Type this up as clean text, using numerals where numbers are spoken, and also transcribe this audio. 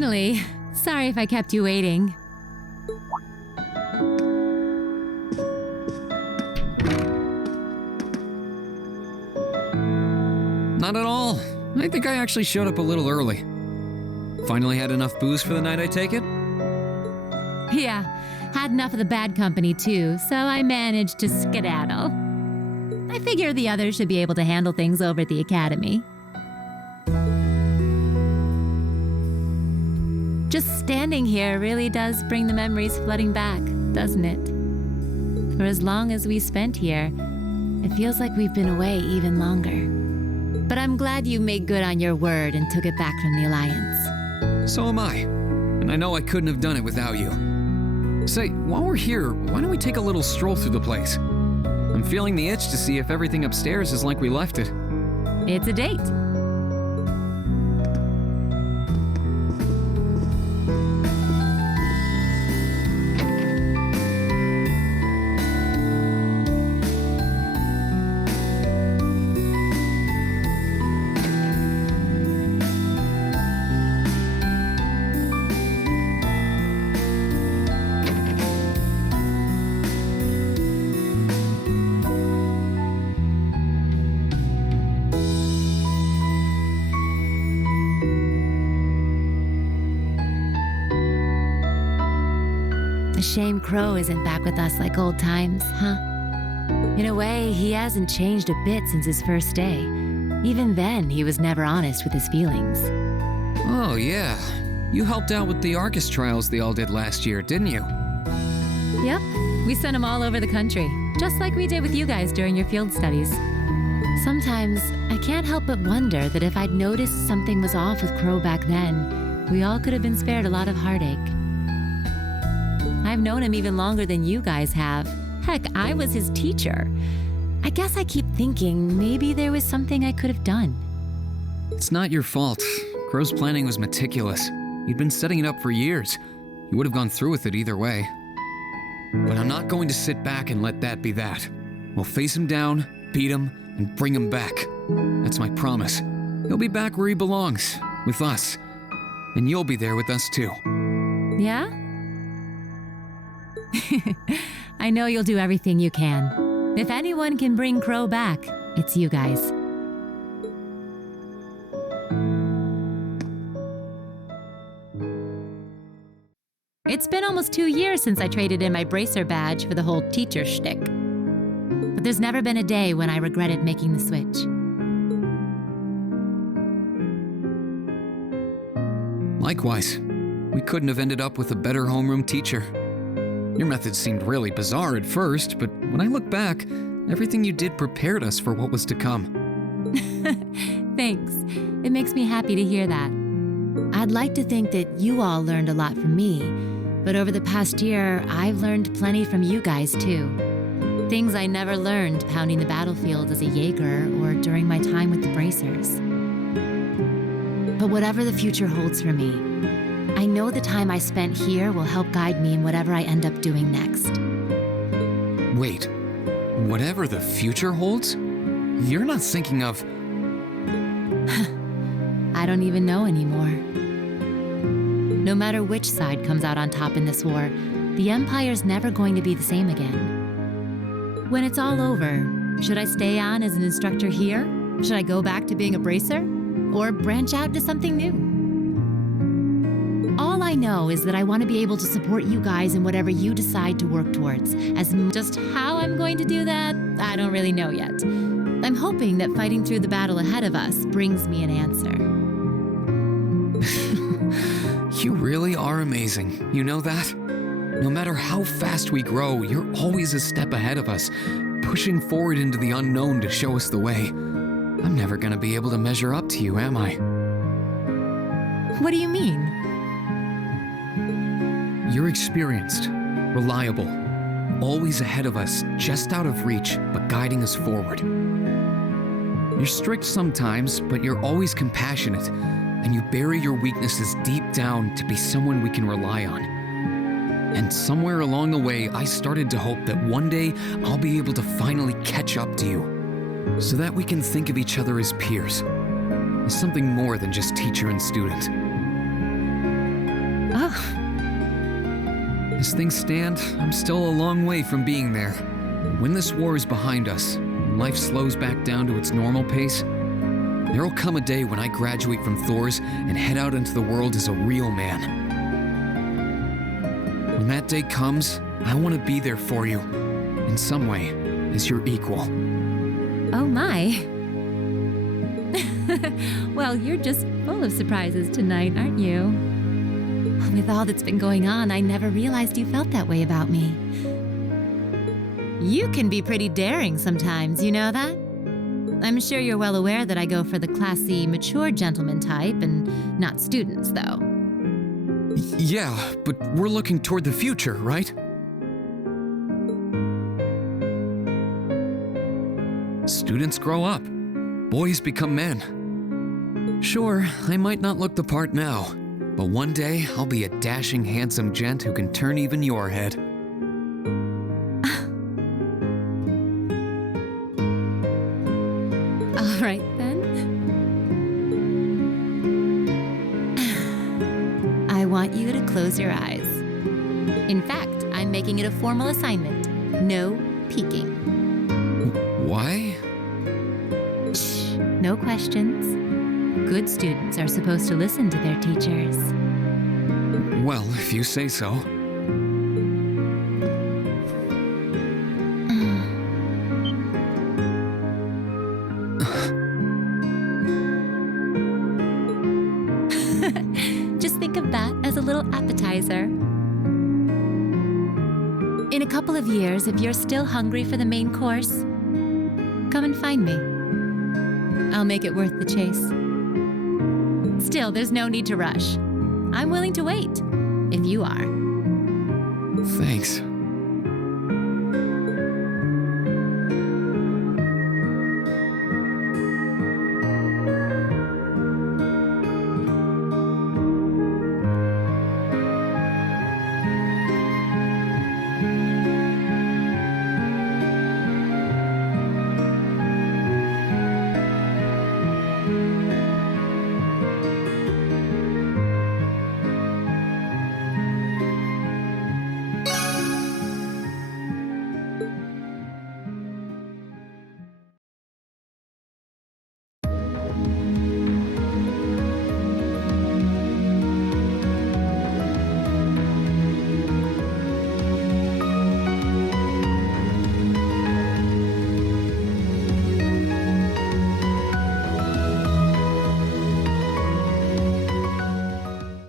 Finally. Sorry if I kept you waiting. Not at all. I think I actually showed up a little early. Finally had enough booze for the night, I take it? Yeah, had enough of the bad company too, so I managed to skedaddle. I figure the others should be able to handle things over at the academy. Just standing here really does bring the memories flooding back, doesn't it? For as long as we spent here, it feels like we've been away even longer. But I'm glad you made good on your word and took it back from the Alliance. So am I. And I know I couldn't have done it without you. Say, while we're here, why don't we take a little stroll through the place? I'm feeling the itch to see if everything upstairs is like we left it. It's a date. Shame Crow isn't back with us like old times, huh? In a way, he hasn't changed a bit since his first day. Even then, he was never honest with his feelings. Oh, yeah. You helped out with the Arcus trials they all did last year, didn't you? Yep. We sent him all over the country, just like we did with you guys during your field studies. Sometimes, I can't help but wonder that if I'd noticed something was off with Crow back then, we all could have been spared a lot of heartache. I've known him even longer than you guys have. Heck, I was his teacher. I guess I keep thinking maybe there was something I could have done. It's not your fault. Crow's planning was meticulous. He'd been setting it up for years. He would have gone through with it either way. But I'm not going to sit back and let that be that. We'll face him down, beat him, and bring him back. That's my promise. He'll be back where he belongs, with us. And you'll be there with us too. Yeah? I know you'll do everything you can. If anyone can bring Crow back, it's you guys. It's been almost 2 years since I traded in my bracer badge for the whole teacher shtick. But there's never been a day when I regretted making the switch. Likewise, we couldn't have ended up with a better homeroom teacher. Your methods seemed really bizarre at first, but when I look back, everything you did prepared us for what was to come. Thanks. It makes me happy to hear that. I'd like to think that you all learned a lot from me, but over the past year, I've learned plenty from you guys too. Things I never learned pounding the battlefield as a Jaeger or during my time with the Bracers. But whatever the future holds for me, I know the time I spent here will help guide me in whatever I end up doing next. Wait, whatever the future holds? You're not thinking of... I don't even know anymore. No matter which side comes out on top in this war, the Empire's never going to be the same again. When it's all over, should I stay on as an instructor here? Should I go back to being a bracer? Or branch out to something new? All I know is that I want to be able to support you guys in whatever you decide to work towards. Just how I'm going to do that, I don't really know yet. I'm hoping that fighting through the battle ahead of us brings me an answer. You really are amazing, you know that? No matter how fast we grow, you're always a step ahead of us, pushing forward into the unknown to show us the way. I'm never gonna be able to measure up to you, am I? What do you mean? You're experienced, reliable, always ahead of us, just out of reach, but guiding us forward. You're strict sometimes, but you're always compassionate, and you bury your weaknesses deep down to be someone we can rely on. And somewhere along the way, I started to hope that one day I'll be able to finally catch up to you, so that we can think of each other as peers, as something more than just teacher and student. Oh. As things stand, I'm still a long way from being there. When this war is behind us, and life slows back down to its normal pace, there'll come a day when I graduate from Thor's and head out into the world as a real man. When that day comes, I want to be there for you, in some way, as your equal. Oh my. Well, you're just full of surprises tonight, aren't you? With all that's been going on, I never realized you felt that way about me. You can be pretty daring sometimes, you know that? I'm sure you're well aware that I go for the classy, mature gentleman type and not students, though. Yeah, but we're looking toward the future, right? Students grow up. Boys become men. Sure, I might not look the part now, but one day I'll be a dashing, handsome gent who can turn even your head. All right, then. I want you to close your eyes. In fact, I'm making it a formal assignment. No peeking. Why? Shh, no questions. Good students are supposed to listen to their teachers. Well, if you say so. Just think of that as a little appetizer. In a couple of years, if you're still hungry for the main course, come and find me. I'll make it worth the chase. Still, there's no need to rush. I'm willing to wait, if you are. Thanks.